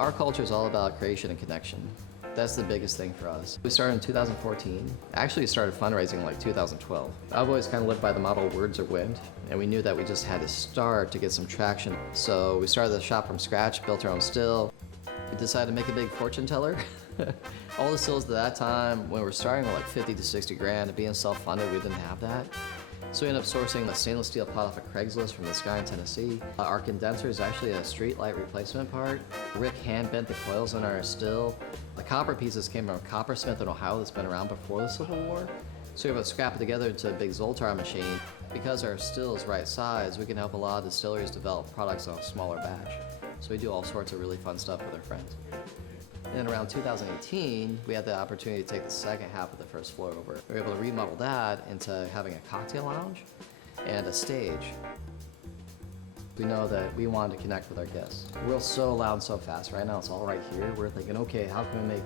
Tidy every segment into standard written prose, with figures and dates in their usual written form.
Our culture is all about creation and connection. That's the biggest thing for us. We started in 2014. Actually, we started fundraising in like 2012. I've always kind of lived by the model words are wind, and we knew that we just had to start to get some traction. So we started the shop from scratch, built our own still. We decided to make a big fortune teller. All the stills at that time, when we were starting, were like 50 to 60 grand. And being self-funded, we didn't have that. So we ended up sourcing a stainless steel pot off of Craigslist from this guy in Tennessee. Our condenser is actually a street light replacement part. Rick hand bent the coils in our still. The copper pieces came from a coppersmith in Ohio that's been around before the Civil War. So we were able to scrap it together into a big Zoltar machine. Because our still is right size, we can help a lot of distilleries develop products on a smaller batch. So we do all sorts of really fun stuff with our friends. And around 2018, we had the opportunity to take the second half of the first floor over. We were able to remodel that into having a cocktail lounge and a stage. We know that we wanted to connect with our guests. We're so loud and so fast. Right now, it's all right here. We're thinking, okay, how can we make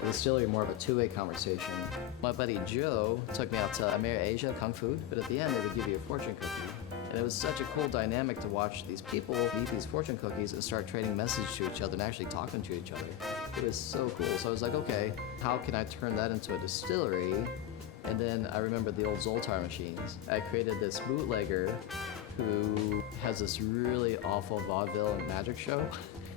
the distillery more of a two-way conversation? My buddy Joe took me out to Amer Asia, Kung Fu, but at the end, they would give you a fortune cookie. And it was such a cool dynamic to watch these people eat these fortune cookies and start trading messages to each other and actually talking to each other. It was so cool. So I was like, okay, how can I turn that into a distillery? And then I remembered the old Zoltar machines. I created this bootlegger who has this really awful vaudeville and magic show.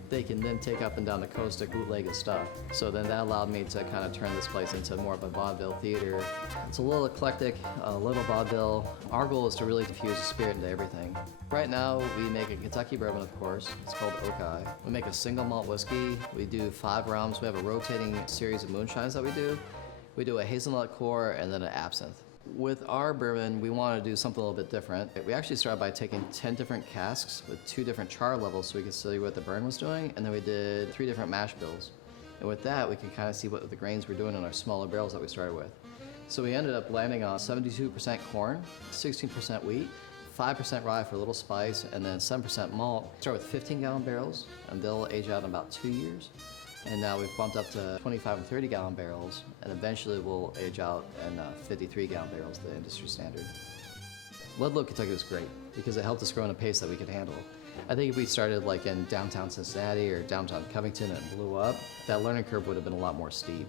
They can then take up and down the coast to bootleg stuff. So then that allowed me to kind of turn this place into more of a vaudeville theater. It's a little eclectic, a little vaudeville. Our goal is to really diffuse the spirit into everything. Right now, we make a Kentucky bourbon, of course. It's called Oak Eye. We make a single malt whiskey. We do 5 rums. We have a rotating series of moonshines that we do. We do a hazelnut core and then an absinthe. With our bourbon, we want to do something a little bit different. We actually started by taking 10 different casks with 2 different char levels so we could see what the burn was doing, and then we did 3 different mash bills. And with that, we can kind of see what the grains were doing in our smaller barrels that we started with. So we ended up landing on 72% corn, 16% wheat, 5% rye for a little spice, and then 7% malt. Start with 15-gallon barrels, and they'll age out in about 2 years. And now we've bumped up to 25 and 30-gallon barrels, and eventually we'll age out in 53-gallon barrels, the industry standard. Ludlow, Kentucky was great because it helped us grow in a pace that we could handle. I think if we started like in downtown Cincinnati or downtown Covington and blew up, that learning curve would have been a lot more steep.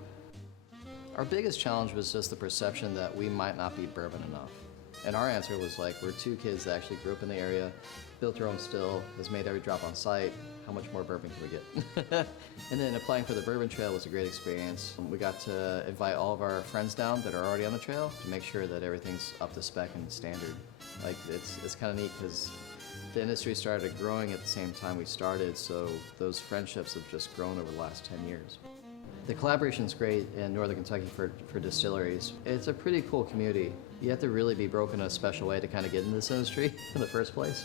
Our biggest challenge was just the perception that we might not be bourbon enough. And our answer was like, we're 2 kids that actually grew up in the area, built our own still, has made every drop on site. How much more bourbon can we get? And then applying for the Bourbon Trail was a great experience. We got to invite all of our friends down that are already on the trail to make sure that everything's up to spec and standard. Like it's kind of neat because the industry started growing at the same time we started, so those friendships have just grown over the last 10 years. The collaboration's great in Northern Kentucky for distilleries. It's a pretty cool community. You have to really be broken in a special way to kind of get into this industry in the first place.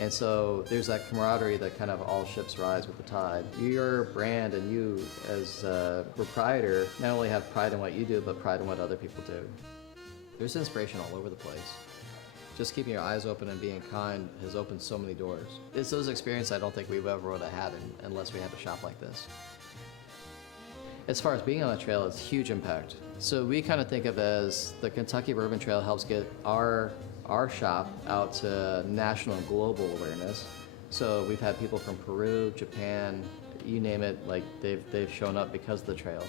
And so there's that camaraderie that kind of all ships rise with the tide. Your brand and you as a proprietor not only have pride in what you do, but pride in what other people do. There's inspiration all over the place. Just keeping your eyes open and being kind has opened so many doors. It's those experiences I don't think we've ever would have had unless we had a shop like this. As far as being on the trail, it's a huge impact. So we kind of think of it as the Kentucky Bourbon Trail helps get our shop out to national and global awareness. So we've had people from Peru, Japan, you name it, like they've shown up because of the trail.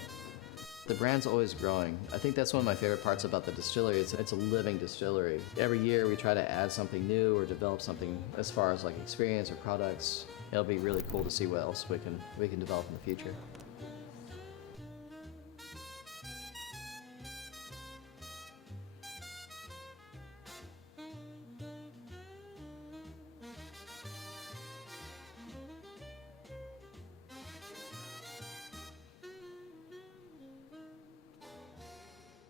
The brand's always growing. I think that's one of my favorite parts about the distillery. It's a living distillery. Every year we try to add something new or develop something as far as like experience or products. It'll be really cool to see what else we can develop in the future.